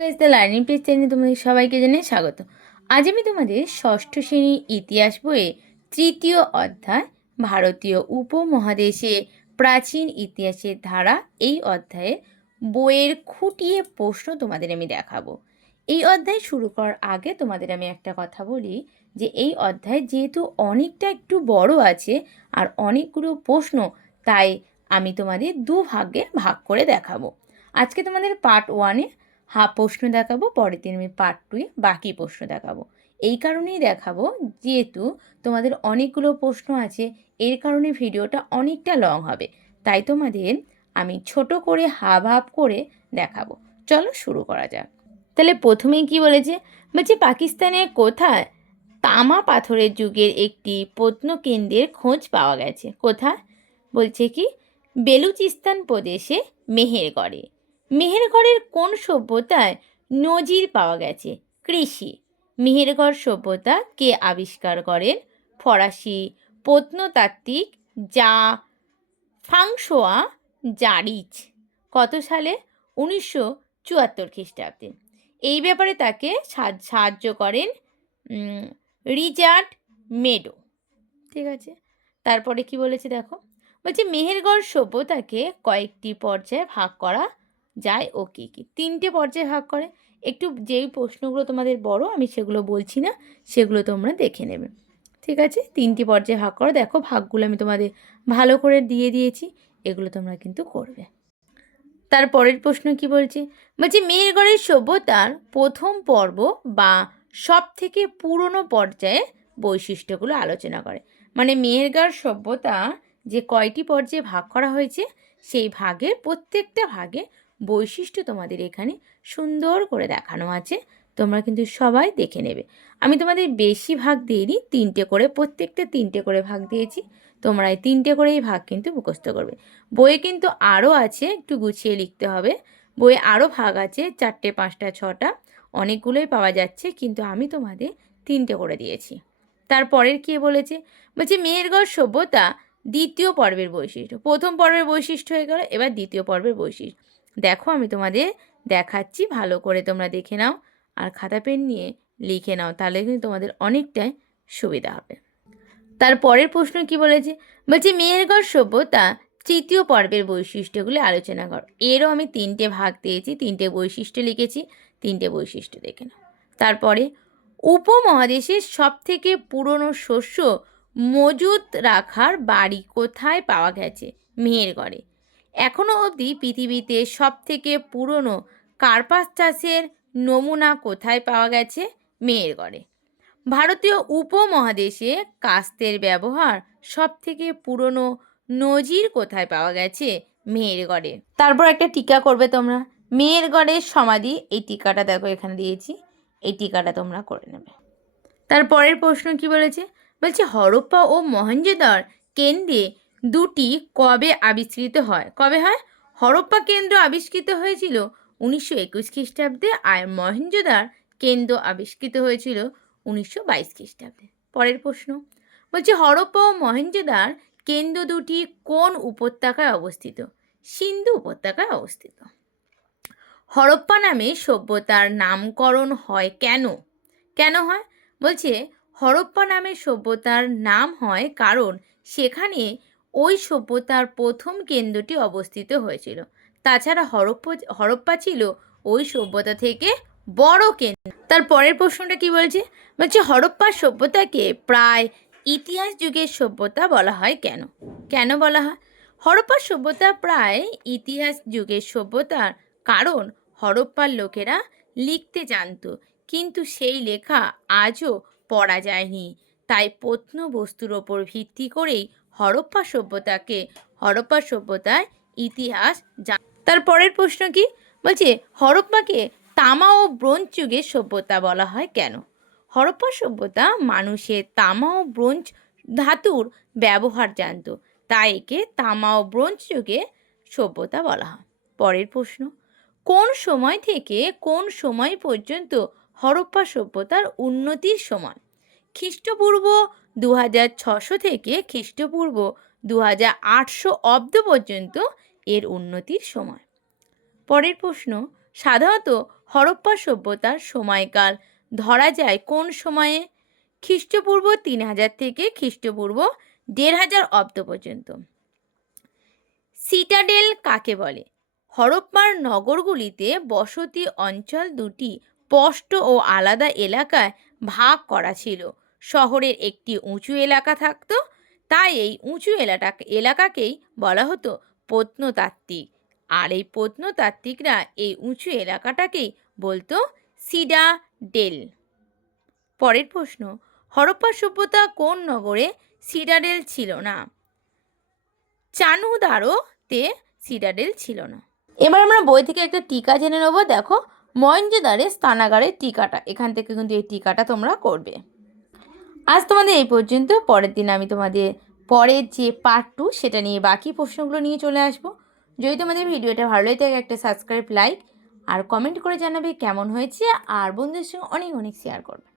The learning page চ্যানেলে তোমাদের সবাইকে জানাই স্বাগত। আজ আমি তোমাদের ষষ্ঠ শ্রেণীর ইতিহাস বইয়ে তৃতীয় অধ্যায় ভারতীয় উপমহাদেশে প্রাচীন ইতিহাসের ধারা এই অধ্যায়ে বইয়ের খুঁটিয়ে প্রশ্ন তোমাদের আমি দেখাবো। এই অধ্যায় শুরু করার আগে তোমাদের আমি একটা কথা বলি যে এই অধ্যায় যেহেতু অনেকটা একটু বড় আছে আর অনেকগুলো প্রশ্ন, তাই আমি তোমাদের ভাগে ভাগ করে দেখাবো। আজকে তোমাদের পার্ট 1-এ হাফ প্রশ্ন দেখাবো, পরের দিন আমি পার্ট 2-এ বাকি প্রশ্ন দেখাবো। এই কারণেই দেখাবো যেহেতু তোমাদের অনেকগুলো প্রশ্ন আছে, এর কারণে ভিডিওটা অনেকটা লং হবে, তাই তোমাদের আমি ছোট করে হাফ হাফ করে দেখাবো। চলো শুরু করা যাক। তাহলে প্রথমেই কি বলেছে, পাকিস্তানের কোথায় তামা পাথরের যুগের একটি প্রত্নকেন্দ্রের খোঁজ পাওয়া গেছে? কোথায় বলছে কি, বেলুচিস্তান প্রদেশে মেহেরগড়ে। মেহেরগড়ের কোন সভ্যতায় নজির পাওয়া গেছে? কৃষি। মেহেরগড় সভ্যতা কে আবিষ্কার করেন? ফরাসি প্রত্নতাত্ত্বিক যা ফাংশোয়া জারিচ। কত সালে? 1974 খ্রিস্টাব্দে। এই ব্যাপারে তাকে সাহায্য করেন রিচার্ড মেডো। ঠিক আছে, তারপরে কি বলেছে দেখো, বলছে মেহেরগড় সভ্যতাকে কয়েকটি পর্যায়ে ভাগ করা যায় ও কী কী? 3টে পর্যায়ে ভাগ করে। একটু যেই প্রশ্নগুলো তোমাদের বড় আমি সেগুলো বলছি না, সেগুলো তোমরা দেখে নেবে। ঠিক আছে, 3টি পর্যায়ে ভাগ করো। দেখো ভাগগুলো আমি তোমাদের ভালো করে দিয়ে দিয়েছি, এগুলো তোমরা কিন্তু করবে। তারপরের প্রশ্ন কি বলছে, মেহেরগড়ের সভ্যতার প্রথম পর্ব বা সব থেকে পুরনো পর্যায়ে বৈশিষ্ট্যগুলো আলোচনা করে। মানে মেহেরগড় সভ্যতা যে কয়টি পর্যায়ে ভাগ করা হয়েছে, সেই ভাগের প্রত্যেকটা ভাগে বৈশিষ্ট্য তোমাদের এখানে সুন্দর করে দেখানো আছে, তোমরা কিন্তু সবাই দেখে নেবে। আমি তোমাদের বেশি ভাগ দিইনি, 3টে করে, প্রত্যেকটা 3টে করে ভাগ দিয়েছি। তোমরা এই 3টে করেই ভাগ কিন্তু মুখস্থ করবে। বইয়ে কিন্তু আরও আছে, একটু গুছিয়ে লিখতে হবে। বইয়ে আরও ভাগ আছে, 4টে 5টা 6টা, অনেকগুলোই পাওয়া যাচ্ছে, কিন্তু আমি তোমাদের 3টে করে দিয়েছি। তারপরের কে বলেছে, মেহেরগড় সভ্যতা দ্বিতীয় পর্বের বৈশিষ্ট্য। প্রথম পর্বের বৈশিষ্ট্য হয়ে গেল, এবার দ্বিতীয় পর্বের বৈশিষ্ট্য। দেখো আমি তোমাদের দেখাচ্ছি, ভালো করে তোমরা দেখে নাও আর খাতা পেন নিয়ে লিখে নাও, তাহলে কিন্তু তোমাদের অনেকটাই সুবিধা হবে। তারপরের প্রশ্ন কি বলেছে, মেহেরগড় সভ্যতা তৃতীয় পর্বের বৈশিষ্ট্যগুলি আলোচনা কর। এরও আমি 3টে ভাগ দিয়েছি, 3টে বৈশিষ্ট্য লিখেছি, 3টে বৈশিষ্ট্য দেখে নাও। তারপরে উপমহাদেশের সবথেকে পুরনো শস্য মজুত রাখার বাড়ি কোথায় পাওয়া গেছে? মেহেরগড়ে। এখনও অবধি পৃথিবীতে সবথেকে পুরনো কার্পাস চাষের নমুনা কোথায় পাওয়া গেছে? মেহেরগড়ে। ভারতীয় উপমহাদেশে কাস্তের ব্যবহার সবথেকে পুরনো নজির কোথায় পাওয়া গেছে? মেহেরগড়ে। তারপর একটা টিকা করবে তোমরা, মেহেরগড়ের সমাধি, এই টিকাটা দেখো এখানে দিয়েছি, এই টিকাটা তোমরা করে নেবে। তারপরের প্রশ্ন কি বলেছে, হরপ্পা ও মহেঞ্জোদার কেন্দ্রে দুটি কবে আবিষ্কৃত হয়? কবে হয়? হরপ্পা কেন্দ্র আবিষ্কৃত হয়েছিল 1921 খ্রিস্টাব্দে, আর মহেঞ্জোদার কেন্দ্র আবিষ্কৃত হয়েছিল 1922 খ্রিস্টাব্দে। পরের প্রশ্ন হরপ্পা ও মহেঞ্জোদার কেন্দ্র দুটি কোন উপত্যকায় অবস্থিত? সিন্ধু উপত্যকায় অবস্থিত। হরপ্পা নামে সভ্যতার নামকরণ হয় কেন? কেন হয়? হরপ্পা নামে সভ্যতার নাম হয় কারণ সেখানে ওই সভ্যতার প্রথম কেন্দ্রটি অবস্থিত হয়েছিল। তাছাড়া হরপ্পা ছিল ওই সভ্যতা থেকে বড় কেন্দ্র। তার পরের প্রশ্নটা কি বলছে, হরপ্পা সভ্যতাকে প্রায় ইতিহাস যুগের সভ্যতা বলা হয় কেন? কেন বলা হয়? হরপ্পা সভ্যতা প্রায় ইতিহাস যুগের সভ্যতার কারণ হরপ্পার লোকেরা লিখতে জানত, কিন্তু সেই লেখা আজও পড়া যায়নি, তাই প্রত্নবস্তুর ওপর ভিত্তি করেই হরপ্পা সভ্যতার ইতিহাস। তার পরের প্রশ্ন কি হরপ্পাকে তামা ও ব্রোঞ্জ যুগের সভ্যতা বলা হয় কেন? হরপ্পা সভ্যতা মানুষের তামা ও ব্রোঞ্জ ধাতুর ব্যবহার জানত, তাই একে তামা ও ব্রোঞ্জ যুগের সভ্যতা বলা হয়। পরের প্রশ্ন, কোন সময় থেকে কোন সময় পর্যন্ত হরপ্পা সভ্যতার উন্নতির সময়? খ্রিস্টপূর্ব 2600 থেকে খ্রিস্টপূর্ব 2800 অব্দ পর্যন্ত এর উন্নতির সময়। পরের প্রশ্ন, সাধারণত হরপ্পা সভ্যতার সময়কাল ধরা যায় কোন সময়ে? খ্রিস্টপূর্ব 3000 থেকে খ্রিস্টপূর্ব 1500 অব্দ পর্যন্ত। সিটাডেল কাকে বলে? হরপ্পার নগরগুলিতে বসতি অঞ্চল দুটি স্পষ্ট ও আলাদা এলাকায় ভাগ করা ছিল। শহরের একটি উঁচু এলাকা থাকতো, তাই এই উঁচু এলাকাকেই বলা হতো প্রত্নতাত্ত্বিক, আর এই প্রত্নতাত্ত্বিকরা এই উঁচু এলাকাটাকেই বলতো সিডাডেল। পরের প্রশ্ন, হরপ্পা সভ্যতা কোন নগরে সিডাডেল ছিল না? চানুদারোতে সিডাডেল ছিল না। এবার আমরা বই থেকে একটা টিকা জেনে নেব। দেখো, মহেঞ্জোদারো স্নানাগারের টিকাটা, এখান থেকে কিন্তু এই টিকাটা তোমরা করবে। আজ তোমাদের এই পর্যন্ত। পরের দিন আমি তোমাদের পরের যে পার্ট 2 সেটা নিয়ে বাকি প্রশ্নগুলো নিয়ে চলে আসব। যদি তোমাদের ভিডিওটা ভালো লাগে থাকে একটা সাবস্ক্রাইব, লাইক আর কমেন্ট করে জানাবে কেমন হয়েছে, আর বন্ধুদের সঙ্গে অনেক অনেক শেয়ার করবে।